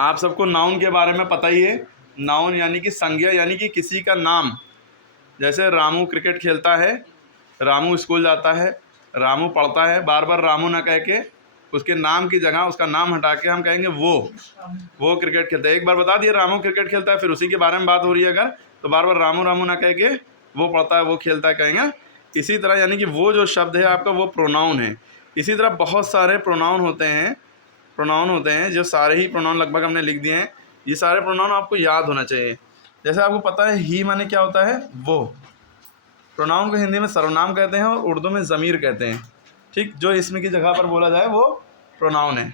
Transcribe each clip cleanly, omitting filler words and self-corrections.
आप सबको नाउन के बारे में पता ही है। नाउन यानी कि संज्ञा, यानी कि किसी का नाम। जैसे रामू क्रिकेट खेलता है, रामू स्कूल जाता है, रामू पढ़ता है। बार बार रामू ना कह के उसके नाम की जगह उसका नाम हटा के हम कहेंगे वो क्रिकेट खेलता है। एक बार बता दिया रामू क्रिकेट खेलता है, फिर उसी के बारे में बात हो रही है अगर, तो बार बार रामू रामू ना कह के वो पढ़ता है, वो खेलता है कहेंगे। इसी तरह यानी कि वो जो शब्द है आपका वो प्रोनाउन है। इसी तरह बहुत सारे प्रोनाउन होते हैं जो सारे ही प्रोनाउन लगभग हमने लिख दिए हैं। ये सारे प्रोनाउन आपको याद होना चाहिए। जैसे आपको पता है ही माने क्या होता है, वो। प्रोनाउन को हिंदी में सर्वनाम कहते हैं और उर्दू में ज़मीर कहते हैं। ठीक, जो इसमें की जगह पर बोला जाए वो प्रोनाउन है।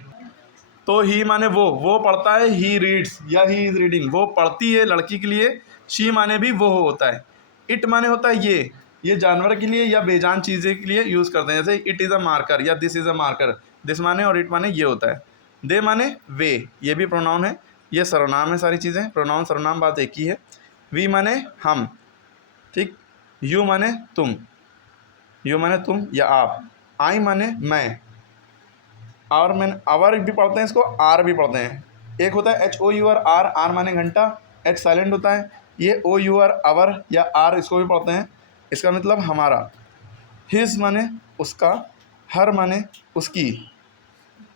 तो ही माने वो पढ़ता है, ही रीड्स या ही इज़ रीडिंग, वो पढ़ती है लड़की के लिए। शी माने भी वो होता है। इट माने होता है ये जानवर के लिए या बेजान चीज़ें के लिए यूज़ करते हैं। जैसे इट इज़ अ मार्कर या this is a marker, this माने और इट माने ये होता है। दे माने वे, ये भी प्रोनाउन है। ये सर्वनाम है, सारी चीज़ें प्रोनाउन सर्वनाम बात एक ही है। वी माने हम, ठीक। यू माने तुम या आप। आई माने मैं। और मैंने आवर भी पढ़ते हैं, इसको आर भी पढ़ते हैं। एक होता है HOUR आर, आर माने घंटा, एच साइलेंट होता है। ये OUR आवर या आर, इसको भी पढ़ते हैं। इसका मतलब हमारा। हिज माने उसका, हर माने उसकी।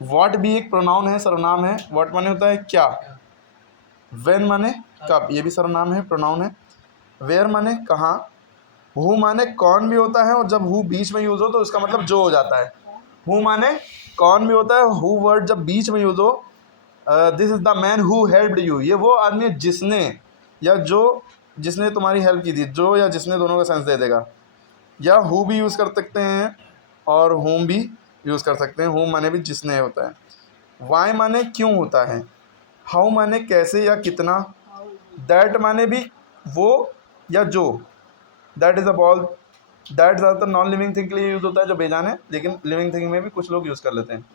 व्हाट भी एक प्रोनाउन है, सर्वनाम है। व्हाट माने होता है क्या। व्हेन माने कब, ये भी सर्वनाम है, प्रोनाउन है। वेयर माने कहाँ। हु माने कौन भी होता है, और जब हु बीच में यूज़ हो तो इसका मतलब जो हो जाता है। हु माने कौन भी होता है, हु वर्ड जब बीच में यूज़ हो। This is the man who helped you, ये वो आदमी है जिसने या जो जिसने तुम्हारी हेल्प की थी। जो या जिसने दोनों का सेंस दे देगा। या हु भी यूज़ कर सकते हैं और हुम भी यूज़ कर सकते हैं। हुम माने भी जिसने होता है। वाई माने क्यों होता है। हाउ माने कैसे या कितना। दैट माने भी वो या जो। That is a ball. That ज़्यादातर नॉन लिविंग थिंग के लिए यूज़ होता है जो बेजान है, लेकिन लिविंग थिंग में भी कुछ लोग यूज़ कर लेते हैं।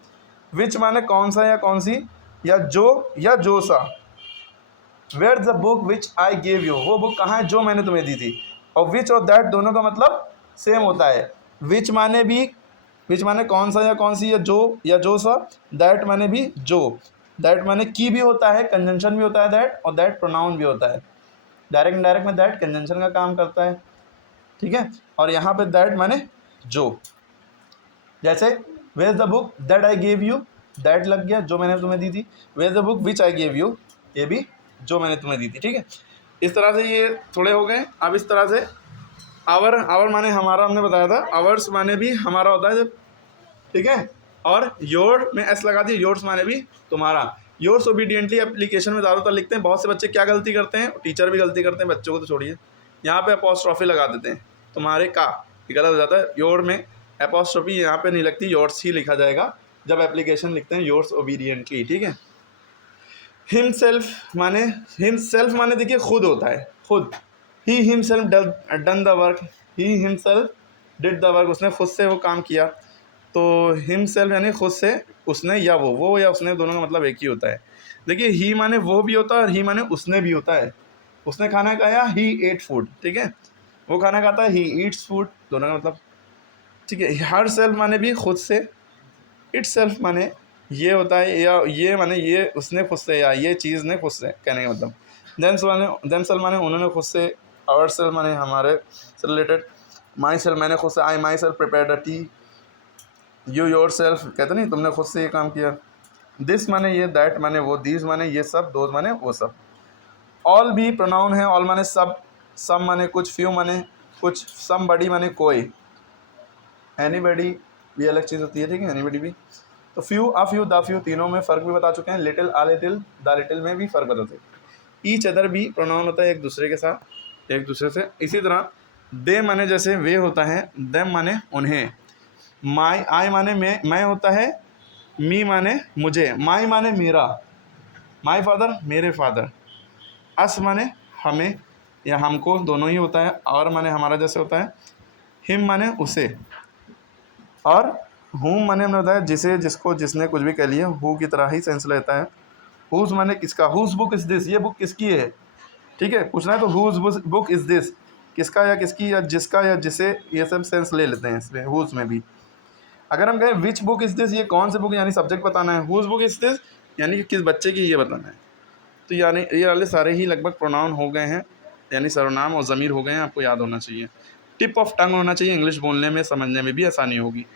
विच माने कौन सा या कौन सी, या जो सा। Where the book which I gave you, वो बुक कहाँ है जो मैंने तुम्हें दी थी। और विच और दैट दोनों का मतलब सेम होता है। विच माने कौन सा या कौन सी, या जो सा। दैट माने भी जो। दैट माने की भी होता है, कंजंक्शन भी होता है दैट, और दैट प्रोनाउन भी होता है। डायरेक्ट इनडायरेक्ट में दैट कंजंक्शन का काम करता है, ठीक है। और यहाँ पे दैट माने जो। जैसे where the book that I gave you, that लग गया जो मैंने तुम्हें दी थी। Where the book which I gave you, ये भी जो मैंने तुम्हें दी थी, ठीक है। इस तरह से ये थोड़े हो गए। अब इस तरह से आवर माने हमारा, हमने बताया था। आवर्स माने भी हमारा होता है जब, ठीक है। और योर में एस लगा दिया, योर्स माने भी तुम्हारा। योर्स ओबीडियंटली एप्लीकेशन में ज़्यादातर लिखते हैं। बहुत से बच्चे क्या गलती करते हैं, टीचर भी गलती करते हैं, बच्चों को तो छोड़िए। यहाँ पे अपॉस्ट्रॉफी लगा देते हैं, तुम्हारे का, ये गलत हो जाता है। योर में अपॉस्ट्रॉफी यहाँ पे नहीं लगती, योर्स ही लिखा जाएगा जब एप्लीकेशन लिखते हैं, योर्स ओबीडियंटली, ठीक है। हिमसेल्फ माने देखिए खुद होता है, खुद। He himself done the work, he himself did the work, उसने खुद से वो काम किया। तो हिमसेल्फ यानी खुद से, उसने या वो या उसने, दोनों का मतलब एक ही होता है। देखिए ही माने वो भी होता है और ही माने उसने भी होता है। उसने खाना खाया, ही एट फूड, ठीक है। वो खाना खाता है, ही ईट्स फूड, दोनों का मतलब, ठीक है। हर सेल्फ माने भी खुद से। इट सेल्फ माने ये होता है, या ये माने ये उसने खुद से, या ये चीज़ ने खुद से, कहने का मतलब। देम सेल्फ माने उन्होंने खुद से। आवर सेल्फ माने हमारे से रिलेटेड। माई सेल्फ मैंने खुद से, I myself prepared a tea. You yourself कहते नहीं, तुमने खुद से ये काम किया। दिस माने ये, दैट माने वो, दीज माने ये सब, दोज माने वो सब। ऑल भी प्रोनाउन है। ऑल माने सब, सम माने कुछ, फ्यू माने कुछ, समबडी माने कोई, एनीबडी भी अलग चीज़ होती है, ठीक है, एनीबडी भी। तो few, a few, the few, तीनों में फ़र्क भी बता चुके हैं। Little, a little, the little में भी फ़र्क बताते हैं। ईच अदर भी प्रोनाउन होता है एक दूसरे के साथ, एक दूसरे से। इसी तरह दे माने जैसे वे होता है, देम माने उन्हें। माई, आई माने मैं होता है। मी माने मुझे, माई माने मेरा, माई फादर मेरे फादर। अस माने हमें या हमको, दोनों ही होता है। और माने हमारा जैसे होता है। हिम माने उसे। और हुम माने हमने बताया जिसे, जिसको, जिसने, कुछ भी कह लिया, हु की तरह ही सेंस लेता है। हुज माने किसका, हुज बुक इज़ दिस, ये बुक किसकी है, ठीक है, पूछना है तो हुज बुक इज़ दिस, किसका या किसकी या जिसका या जिसे, ये सब सेंस ले लेते हैं इसमें, हुज में भी। अगर हम कहें विच बुक इज़ दिस, ये कौन सी बुक, यानी सब्जेक्ट बताना है। हुज बुक इज़ दिस, यानी कि किस बच्चे की ये बताना है। तो यानी ये वाले सारे ही लगभग प्रोनाउन हो गए हैं, यानी सर्वनाम और ज़मीर हो गए हैं, आपको याद होना चाहिए। टिप ऑफ टंग होना चाहिए, इंग्लिश बोलने में समझने में भी आसानी होगी।